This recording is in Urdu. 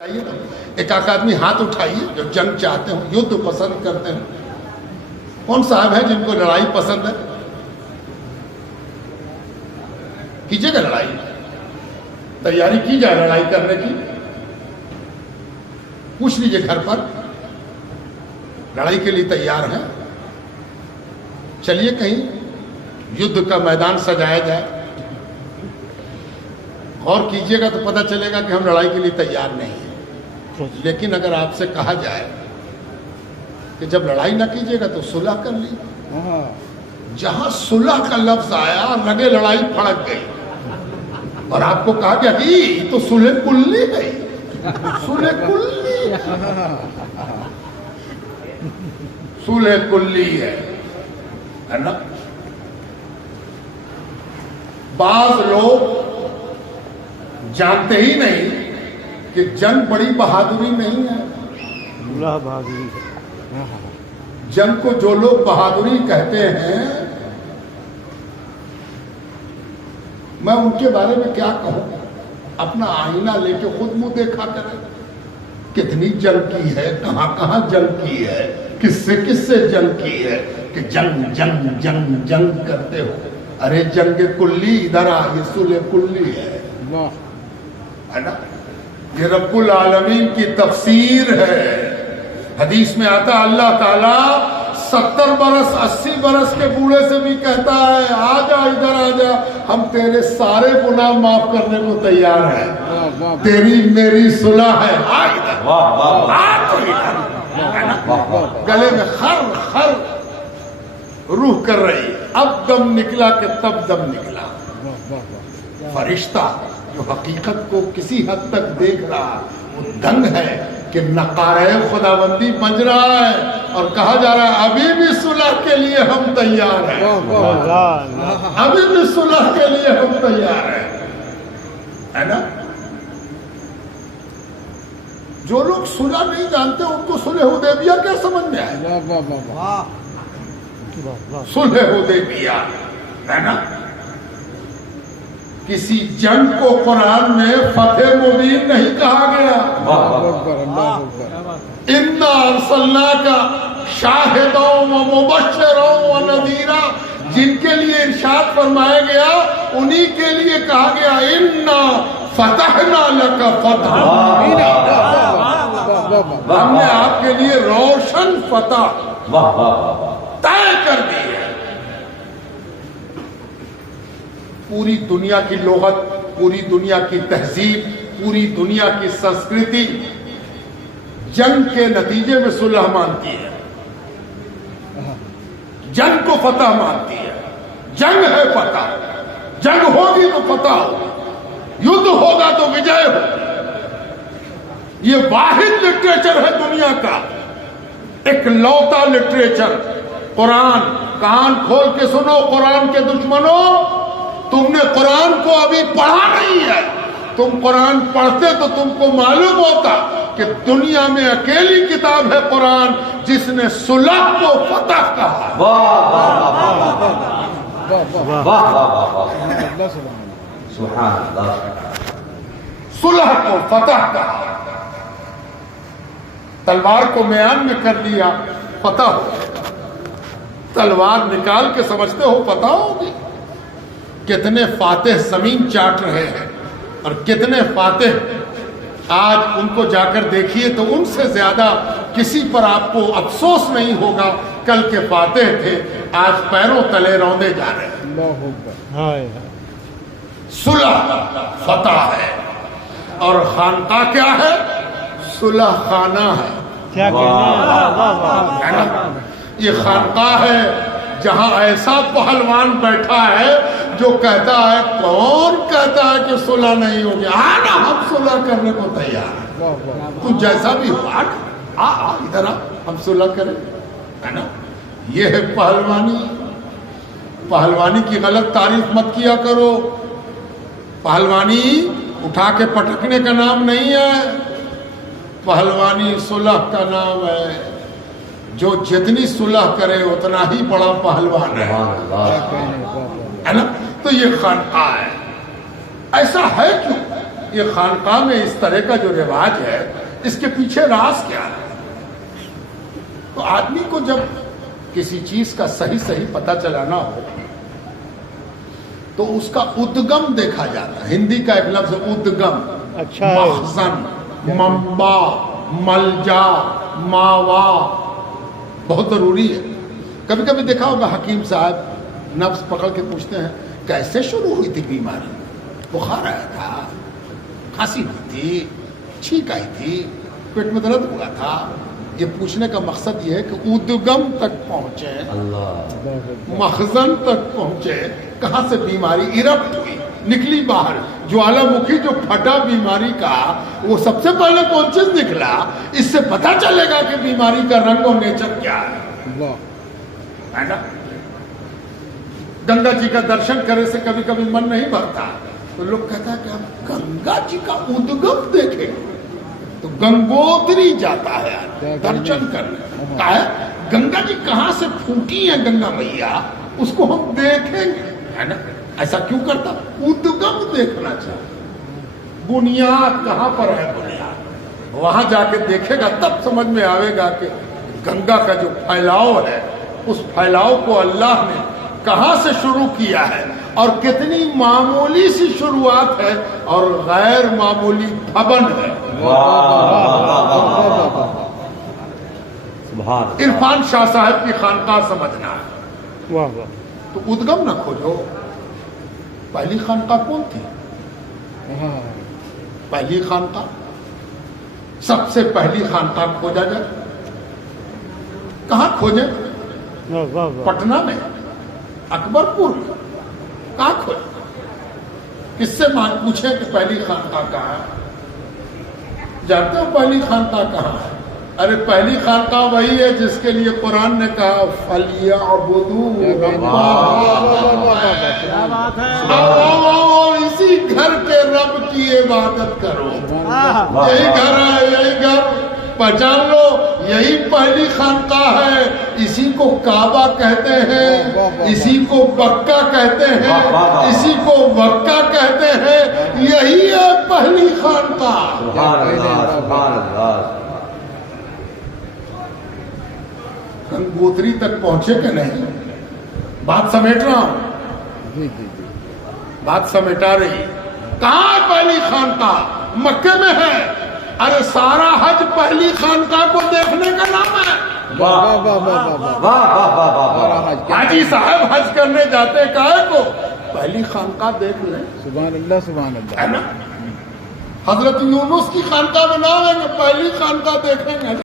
ایک آدمی ہاتھ اٹھائیے جو جنگ چاہتے ہوں، یدھ پسند کرتے ہیں. کون صاحب ہیں جن کو لڑائی پسند ہے؟ کیجیے گا لڑائی، تیاری کی جائے لڑائی کرنے کی. پوچھ لیجیے گھر پر، لڑائی کے لیے تیار ہیں؟ چلیے کہیں یدھ کا میدان سجایا جائے، غور کیجیے گا تو پتہ چلے گا کہ ہم لڑائی کے لیے تیار نہیں ہیں. لیکن اگر آپ سے کہا جائے کہ جب لڑائی نہ کیجیے گا تو صلح کر لیجیے، جہاں صلح کا لفظ آیا لگے لڑائی پھڑک گئی اور آپ کو کہا گیا کہ یہ تو صلح کلی ہے، صلح کلی صلح کلی ہے نا. بعض لوگ جانتے ہی نہیں کہ جنگ بڑی بہادری نہیں ہے. بہادری جنگ کو جو لوگ بہادری کہتے ہیں، میں ان کے بارے میں کیا کہوں؟ اپنا آئینہ لے کے خود منہ دیکھا کریں، کتنی جنگ کی ہے، کہاں کہاں جنگ کی ہے، کس سے جنگ کی ہے کہ جنگ جنگ جنگ جنگ کرتے ہو. ارے جنگ کلی ادھر آ، یہ صلح کلی ہے نا. یہ رب العالمین کی تفسیر ہے. حدیث میں آتا اللہ تعالیٰ 70 برس 80 برس کے بوڑھے سے بھی کہتا ہے آ جا ادھر آ جا، ہم تیرے سارے گناہ معاف کرنے کو تیار ہیں، تیری میری صلح ہے، آ ادھر آ تو ادھر. گلے میں خر خر روح کر رہی، اب دم نکلا کہ تب دم نکلا. فرشتہ جو حقیقت کو کسی حد تک دیکھ رہا وہ دنگ ہے کہ نقارۂ خداوندی بج رہا ہے اور کہا جا رہا ہے ابھی بھی صلح کے لیے ہم تیار ہیں، ابھی بھی صلح کے لیے ہم تیار ہیں، ہے نا. جو لوگ صلح نہیں جانتے ان کو صلح حدیبیہ کیا سمجھ میں آئے؟ صلح حدیبیہ ہے نا. کسی جنگ کو قرآن میں فتح مبین نہیں کہا گیا. اِنَّا أَرْسَلْنَاكَ شَاهِدًا وَمُبَشِّرًا وَنَذِيرًا، جن کے لیے ارشاد فرمایا گیا انہی کے لیے کہا گیا اِنَّا فَتَحْنَا لَكَ فَتْحًا، ہم نے آپ کے لیے روشن فتح طے کر دی ہے. پوری دنیا کی لغت، پوری دنیا کی تہذیب، پوری دنیا کی سنسکرتی جنگ کے نتیجے میں صلح مانتی ہے، جنگ کو فتح مانتی ہے. جنگ ہے فتح، جنگ ہوگی تو فتح ہوگی، یدھ ہوگا تو وجے ہوگی. یہ واحد لٹریچر ہے دنیا کا، ایک لوتا لٹریچر. قرآن، کان کھول کے سنو قرآن کے دشمنوں، تم نے قرآن کو ابھی پڑھا نہیں ہے. تم قرآن پڑھتے تو تم کو معلوم ہوتا کہ دنیا میں اکیلی کتاب ہے قرآن جس نے صلح کو فتح کہا. صلح کو فتح کہا. تلوار کو میان میں کر دیا، فتح ہو گیا. تلوار نکال کے سمجھتے ہو فتح ہوگی؟ کتنے فاتح زمین چاٹ رہے ہیں اور کتنے فاتح آج ان کو جا کر دیکھیے تو ان سے زیادہ کسی پر آپ کو افسوس نہیں ہوگا. کل کے فاتح تھے، آج پیروں تلے روندے جا رہے ہیں. صلح فتح ہے. اور خانقاہ کیا ہے؟ صلح خانہ ہے. یہ خانقاہ ہے جہاں ایسا پہلوان بیٹھا ہے جو کہتا ہے، کون کہتا ہے کہ صلح نہیں ہوگی؟ آنا ہم صلح کرنے کو تیار ہیں، تو جیسا بھی ہو آ ادھر آ، ہم صلح کریں، ہے نا. یہ ہے پہلوانی. پہلوانی کی غلط تعریف مت کیا کرو. پہلوانی اٹھا کے پٹکنے کا نام نہیں ہے، پہلوانی صلح کا نام ہے. جو جتنی صلح کرے اتنا ہی بڑا پہلوان ہے نا. تو یہ خانقاہ ہے. ایسا ہے کیوں؟ یہ خانقاہ میں اس طرح کا جو رواج ہے اس کے پیچھے راز کیا ہے؟ تو آدمی کو جب کسی چیز کا صحیح پتہ چلانا ہو تو اس کا ادگم دیکھا جاتا ہے. ہندی کا ایک لفظ ادگم، اچھا ہے. مخزن، منبع، ملجا، ماوا بہت ضروری ہے. کبھی کبھی دیکھا ہوگا حکیم صاحب نفس پکڑ کے پوچھتے ہیں کیسے شروع ہوئی تھی بیماری؟ بخار آیا تھا، کھانسی ہوئی تھی، چھینک آئی تھی، پیٹ میں درد ہوا تھا. یہ پوچھنے کا مقصد یہ ہے کہ ادگم تک پہنچے، مخزن تک پہنچے. کہاں سے بیماری ایرپٹ ہوئی، نکلی باہر، جوالا مکھی جو پھٹا بیماری کا، وہ سب سے پہلے کون چیز نکلا؟ اس سے پتہ چلے گا کہ بیماری کا رنگ اور نیچر کیا ہے. گنگا جی کا درشن کرنے سے کبھی کبھی من نہیں بھرتا تو لوگ کہتا ہے کہ ہم گنگا جی کا ادگم دیکھیں. تو گنگوتری جاتا ہے درشن کرنے. کہا ہے گنگا جی کہاں سے پھوٹی ہیں گنگا میاں، اس کو ہم دیکھیں گے، ہے نا. ایسا کیوں کرتا؟ ادگم دیکھنا چاہیے. بنیاد کہاں پر ہے؟ بنیاد وہاں جا کے دیکھے گا تب سمجھ میں آئے گا کہ گنگا کا جو پھیلاؤ ہے اس پھیلاؤ کو اللہ نے کہاں سے شروع کیا ہے اور کتنی معمولی سی شروعات ہے اور غیر معمولی پھبن ہے. عرفان شاہ صاحب کی خانقاہ سمجھنا ہے. واہ واہ. تو ادگم نہ کھوجو. پہلی خانقاہ کون تھی؟ پہلی خانقاہ، سب سے پہلی خانقاہ کھوجا جائے کہاں کھوجے؟ واہ واہ واہ. پٹنہ میں، اکبر پور میں. کہاں کھوجے؟ کس سے پوچھیں کہ پہلی خانقاہ کہاں ہے؟ جانتے ہو پہلی خانقاہ کہاں ہے؟ ارے پہلی خانقاہ وہی ہے جس کے لیے قرآن نے کہا فَلْيَعْبُدُوا اسی گھر کے رب کی عبادت کرو. یہی گھر ہے، یہی گھر پہچان لو، یہی پہلی خانقاہ ہے. اسی کو کعبہ کہتے ہیں، اسی کو بکہ کہتے ہیں، اسی کو وکہ کہتے ہیں. یہی ہے پہلی خانقاہ. گنگوتری تک پہنچے کہ نہیں؟ بات سمیٹ رہا ہوں، بات سمیٹا رہی. کہاں ہے پہلی خانقاہ؟ مکے میں ہے. ارے سارا حج پہلی خانقاہ کو دیکھنے کا نام ہے. حاجی صاحب حج کرنے جاتے کہے کو پہلی خانقاہ دیکھ لیں. سبحان اللہ سبحان اللہ. ہے نا. حضرت یونس کی خانقاہ میں نام ہے کہ پہلی خانقاہ دیکھیں گے.